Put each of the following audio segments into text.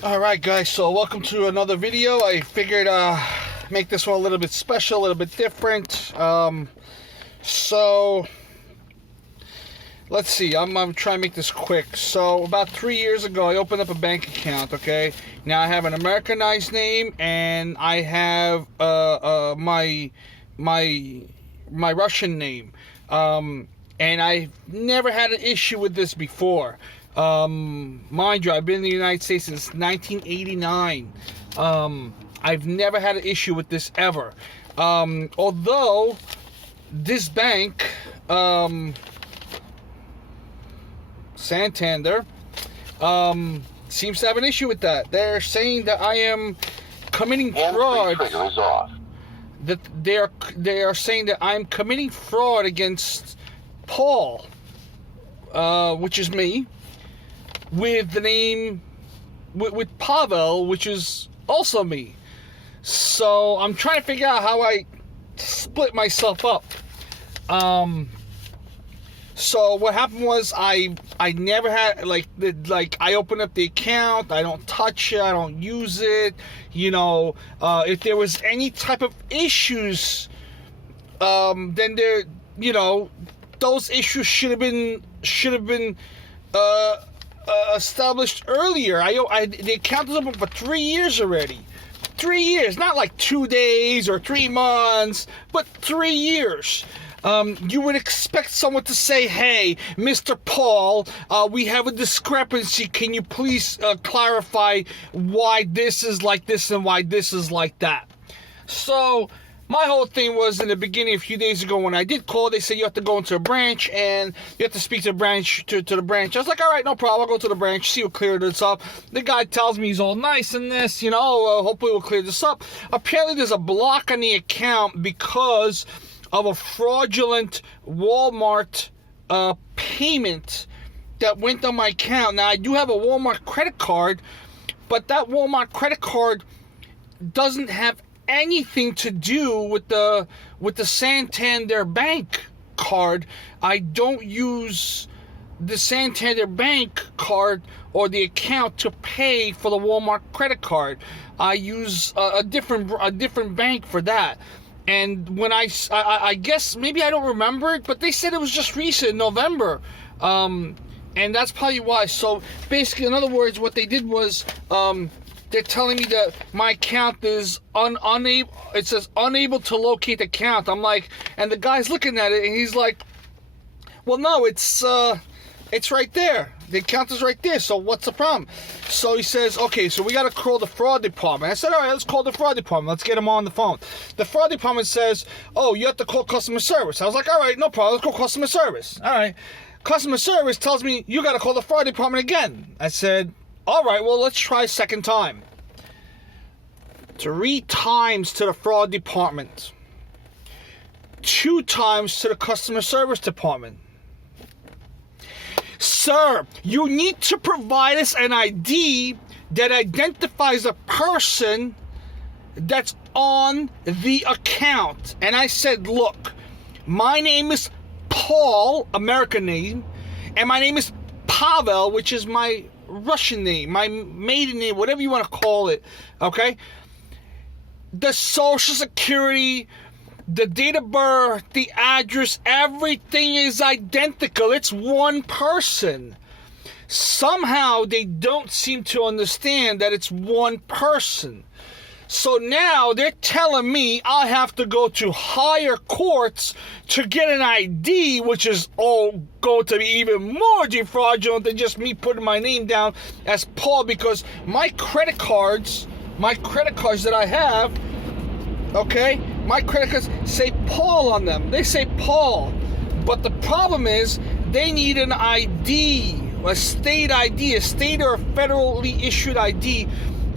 Alright guys, so welcome to another video. I figured make this one a little bit special, a little bit different. So let's see, I'm trying to make this quick. So about 3 years ago I opened up a bank account, okay? Now I have an Americanized name and I have my Russian name. And I've never had an issue with this before. Mind you, I've been in the United States since 1989. I've never had an issue with this ever. Although this bank, Santander, seems to have an issue with that. They're saying that I am committing fraud. Trigger is off. That they are saying that I'm committing fraud against Paul, which is me, with the name with Pavel, which is also me. So I'm trying to figure out how I split myself up. So what happened was I never had like I opened up the account, I don't touch it, I don't use it. You know, if there was any type of issues, then there, you know, those issues should have been established earlier. The account was open for 3 years already. 3 years, not like 2 days or 3 months, but 3 years. You would expect someone to say, "Hey, Mr. Paul, we have a discrepancy. Can you please clarify why this is like this and why this is like that?" So my whole thing was in the beginning, a few days ago, when I did call, they said you have to go into a branch and you have to speak to the branch. To the branch. I was like, all right, no problem. I'll go to the branch, see what cleared this up. The guy tells me he's all nice and this, you know, hopefully we'll clear this up. Apparently there's a block on the account because of a fraudulent Walmart payment that went on my account. Now, I do have a Walmart credit card, but that Walmart credit card doesn't have anything to do with the Santander Bank card. I don't use the Santander Bank card or the account to pay for the Walmart credit card. I use a different bank for that. And when I guess maybe I don't remember it, but they said it was just recent, November. And that's probably why. So basically, in other words, what they did was they're telling me that my account is unable. It says unable to locate the account. I'm like, and the guy's looking at it and he's like, "Well, no, it's right there. The account is right there. So what's the problem?" So he says, "Okay, so we got to call the fraud department." I said, "All right, let's call the fraud department. Let's get them on the phone." The fraud department says, "Oh, you have to call customer service." I was like, "All right, no problem. Let's call customer service." All right. Customer service tells me you got to call the fraud department again. I said, "All right, well, let's try a second time." 3 times to the fraud department. 2 times to the customer service department. "Sir, you need to provide us an ID that identifies a person that's on the account." And I said, "Look, my name is Paul, American name, and my name is Pavel, which is my Russian name, my maiden name, whatever you want to call it, okay? The social security, the date of birth, the address, everything is identical. It's one person." Somehow they don't seem to understand that it's one person. So now they're telling me I have to go to higher courts to get an ID, which is going to be even more defraudulent than just me putting my name down as Paul, because my credit cards that I have, okay, my credit cards say Paul on them. They say Paul. But the problem is they need an ID, a state ID, a state or a federally issued ID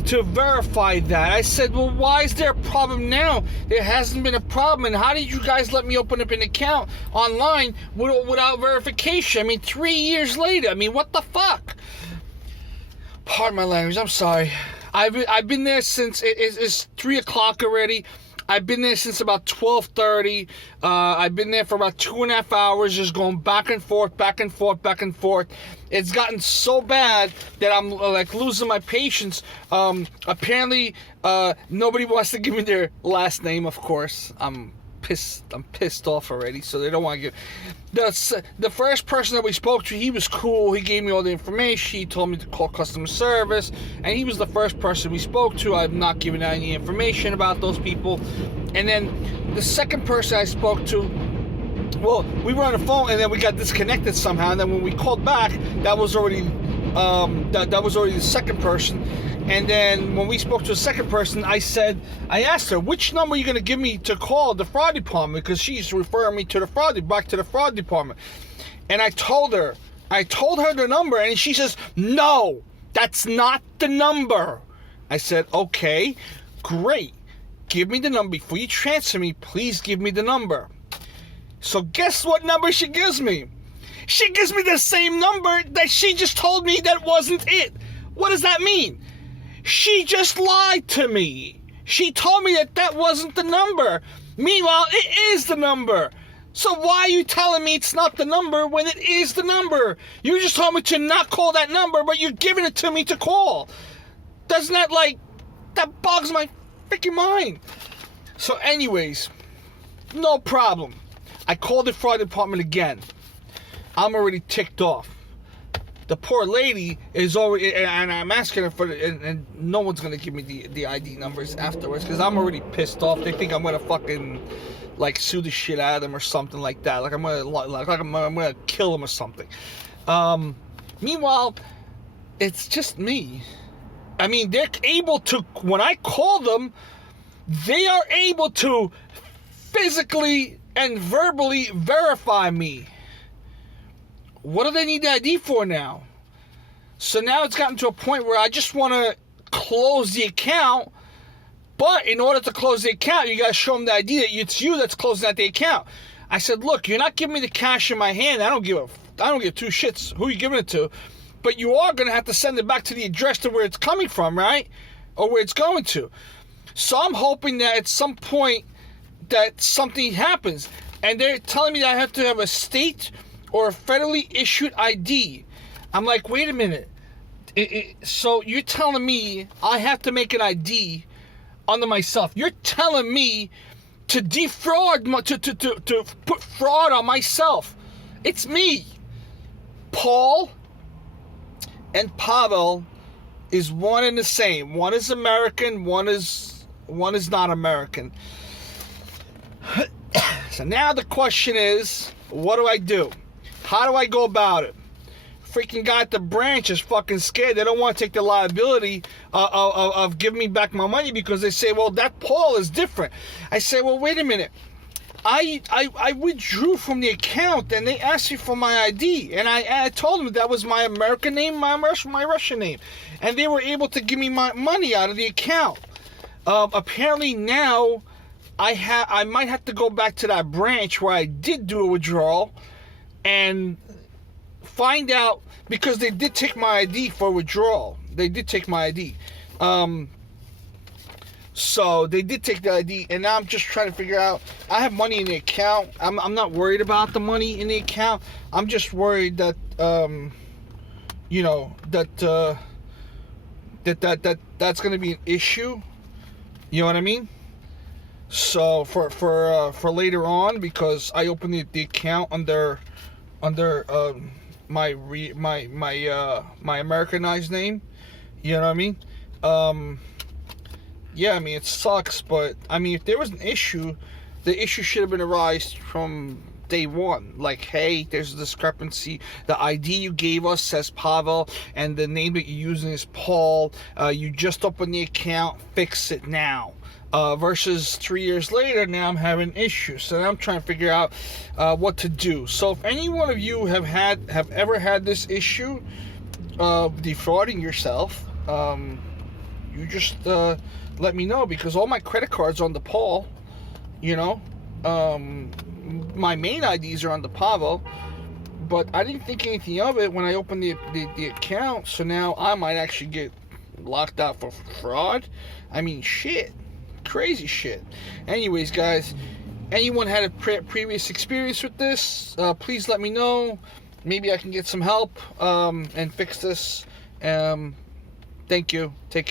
to verify that. I said, "Well, why is there a problem now? There hasn't been a problem. And how did you guys let me open up an account online without verification? I mean, 3 years later. I mean, what the fuck?" Pardon my language. I'm sorry. I've been there since it's 3 o'clock already. I've been there since about 12:30. I've been there for about 2.5 hours, just going back and forth, back and forth, back and forth. It's gotten so bad that I'm like losing my patience. Apparently, nobody wants to give me their last name. Of course, I'm pissed off already, so they don't want to give. The first person that we spoke to, he was cool. He gave me all the information. He told me to call customer service, and he was the first person we spoke to. I'm not giving out any information about those people. And then the second person I spoke to, well, we were on the phone, and then we got disconnected somehow. And then when we called back, that was already that was already the second person. And then when we spoke to the second person, I asked her, which number are you going to give me to call the fraud department? Because she's referring me to back to the fraud department. And I told her the number, and she says, no, that's not the number. I said, okay, great. Give me the number. Before you transfer me, please give me the number. So guess what number she gives me? She gives me the same number that she just told me that wasn't it. What does that mean? She just lied to me. She told me that wasn't the number. Meanwhile, it is the number. So why are you telling me it's not the number when it is the number? You just told me to not call that number, but you're giving it to me to call. Doesn't that bogs my freaking mind. So anyways, no problem. I called the fraud department again. I'm already ticked off. The poor lady is already, and I'm asking her for and no one's going to give me the ID numbers afterwards because I'm already pissed off. They think I'm going to fucking, like, sue the shit out of them or something like that. Like I'm going to kill them or something. Meanwhile, it's just me. I mean, they're able to, when I call them, they are able to physically and verbally verify me. What do they need the ID for now? So now it's gotten to a point where I just want to close the account, but in order to close the account, you got to show them the ID that it's you that's closing out the account. I said, look, you're not giving me the cash in my hand. I don't give two shits who you're giving it to, but you are going to have to send it back to the address to where it's coming from, right? Or where it's going to. So I'm hoping that at some point that something happens, and they're telling me that I have to have a state or a federally issued ID. I'm like, wait a minute. So you're telling me I have to make an ID under myself. You're telling me to defraud, to put fraud on myself. It's me. Paul and Pavel is one and the same. One is American, one is not American. So now the question is, what do I do? How do I go about it? Freaking guy at the branch is fucking scared. They don't want to take the liability of giving me back my money because they say, well, that Paul is different. I say, well, wait a minute. I withdrew from the account and they asked me for my ID. And I told them that was my American name, my Russian name. And they were able to give me my money out of the account. Apparently now I might have to go back to that branch where I did do a withdrawal and find out, because they did take my ID for withdrawal. They did take my ID. So they did take the ID, and now I'm just trying to figure out. I have money in the account. I'm not worried about the money in the account. I'm just worried that that's going to be an issue. You know what I mean? So for later on, because I opened the account under my Americanized name. You know what I mean? Yeah, I mean, it sucks, but I mean, if there was an issue, the issue should have been arised from day one. Like, hey, there's a discrepancy. The ID you gave us says Pavel, and the name that you're using is Paul. You just opened the account, fix it now. Versus 3 years later, now I'm having issues. So now I'm trying to figure out what to do. So if any one of you have ever had this issue of defrauding yourself, you just let me know, because all my credit cards are on the Paul. You know, my main IDs are on the Pavel, but I didn't think anything of it when I opened the account. So now I might actually get locked out for fraud. I mean, shit. Crazy shit. Anyways, guys, anyone had a previous experience with this, please let me know. Maybe I can get some help and fix this. Thank you. Take care.